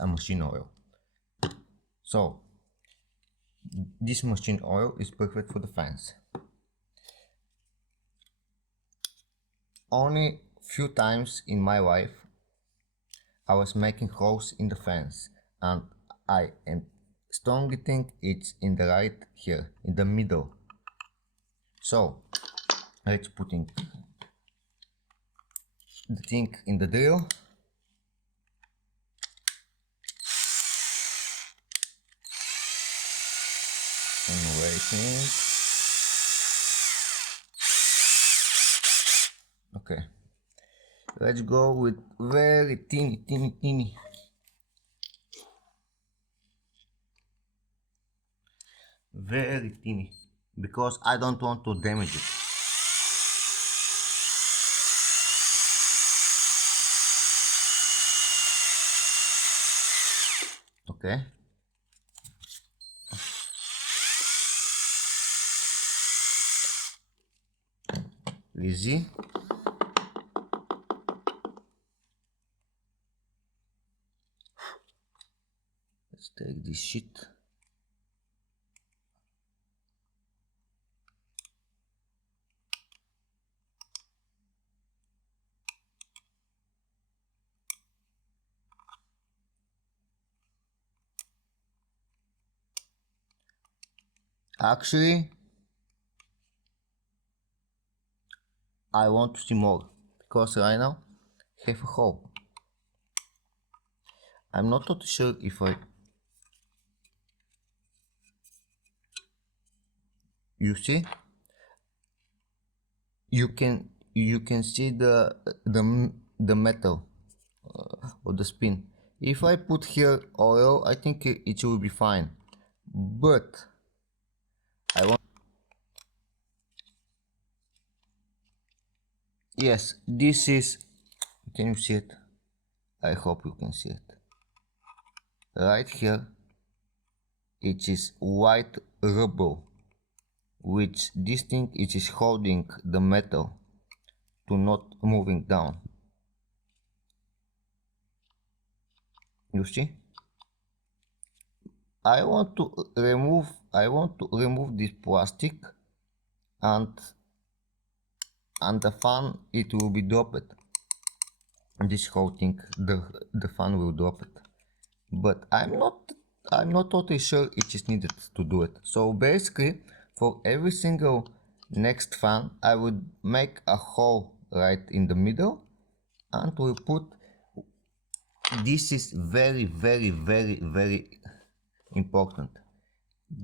a machine oil. So this machine oil is perfect for the fans. Only few times in my life I was making holes in the fence, and I am strongly think it's in the right here, in the middle. So let's putting the thing in the drill. And waiting. Okay. Let's go with very teeny. Very teeny. Because I don't want to damage it. Okay. Easy. Let's take this shit. Actually, I want to see more, because right now I have a hole. I'm not totally sure if you see, you can see the metal or the spin. If I put here oil, I think it will be fine, but I want. Yes, this is. Can you see it? I hope you can see it. Right here, it is white rubber, which this thing it is holding the metal to not moving down. You see? I want to remove this plastic, and the fan it will be dropped. This whole thing, the fan will drop it. But I'm not totally sure it is needed to do it. So basically, for every single next fan, I would make a hole right in the middle, and we'll put. This is very important.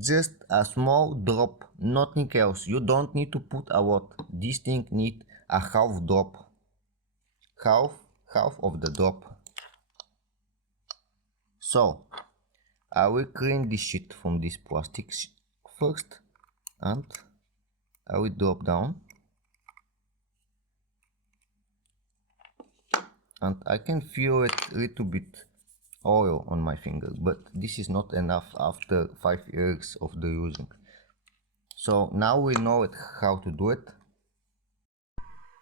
Just a small drop, nothing else. You don't need to put a lot. This thing need a half drop, half of the drop. So I will clean this shit from this plastic first, and I will drop down, and I can feel it a little bit oil on my finger, but this is not enough after 5 years of the using. So now we know how to do it.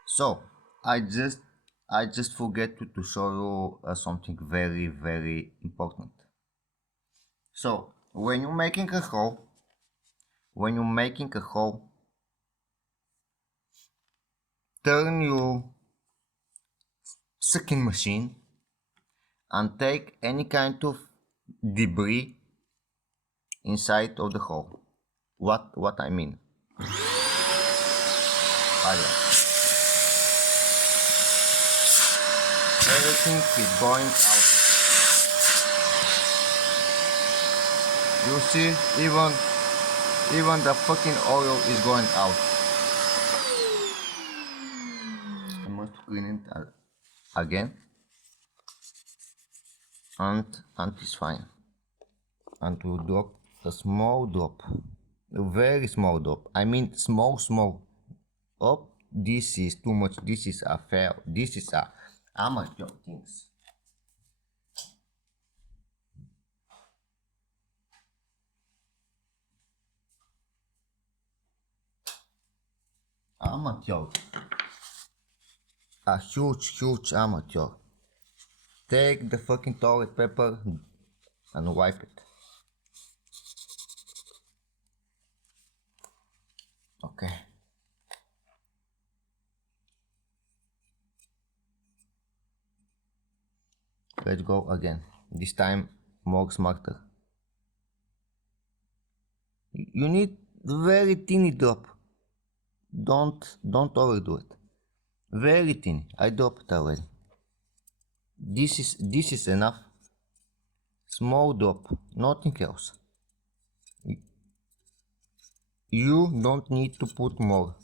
So I just forget to show you something very important. So when you're making a hole, turn your sucking machine and take any kind of debris inside of the hole. What I mean? Everything is going out. You see, even the fucking oil is going out. I must clean it again, and it's fine. And we'll drop a small drop, a very small drop. I mean small. Oh, this is too much. This is a fail. This is a amateur things. Amateur. A huge amateur. Take the fucking toilet paper and wipe it. Okay. Let's go again. This time more smarter. You need very teeny drop. Don't overdo it. Very thin. I dropped already. This is enough. Small drop, nothing else. You don't need to put more.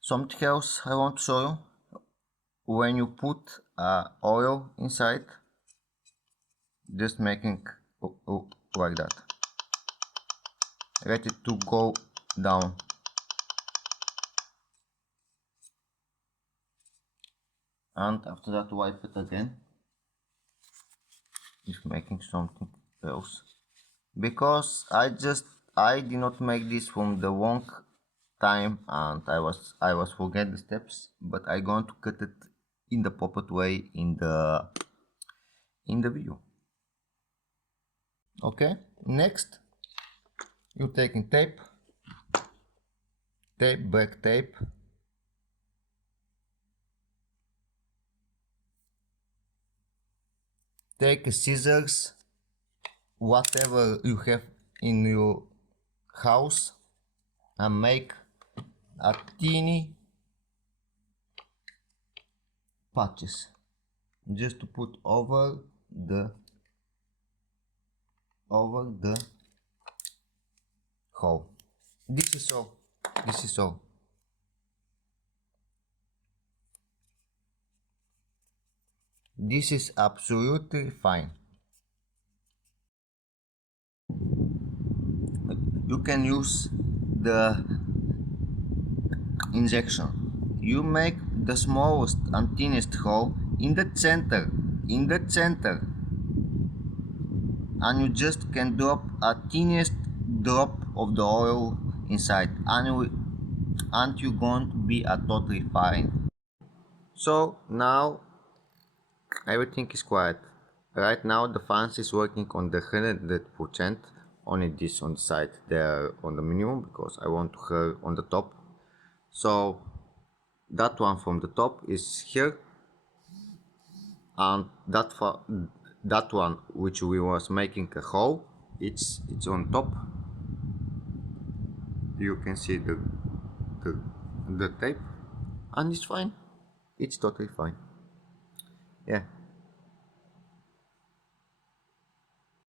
Something else I want to show you. When you put oil inside, just making like that. Let it to go down. And after that wipe it again. If making something else. Because I did not make this from the long time and I was forget the steps, but I going to cut it in the proper way in the video. Okay, next you taking tape, black tape, take scissors, whatever you have in your house, and make a teeny patches just to put over the hole. This is all. This is absolutely fine. You can use the injection. You make the smallest and thinnest hole in the center, and you just can drop a tiniest drop of the oil inside, and you're going to be totally fine. So now everything is quiet. Right now the fans is working on the 100%, only this on the side there on the minimum because I want her on the top. So that one from the top is here, and that one which we was making a hole, it's on top. You can see the tape, and it's fine. It's totally fine. Yeah.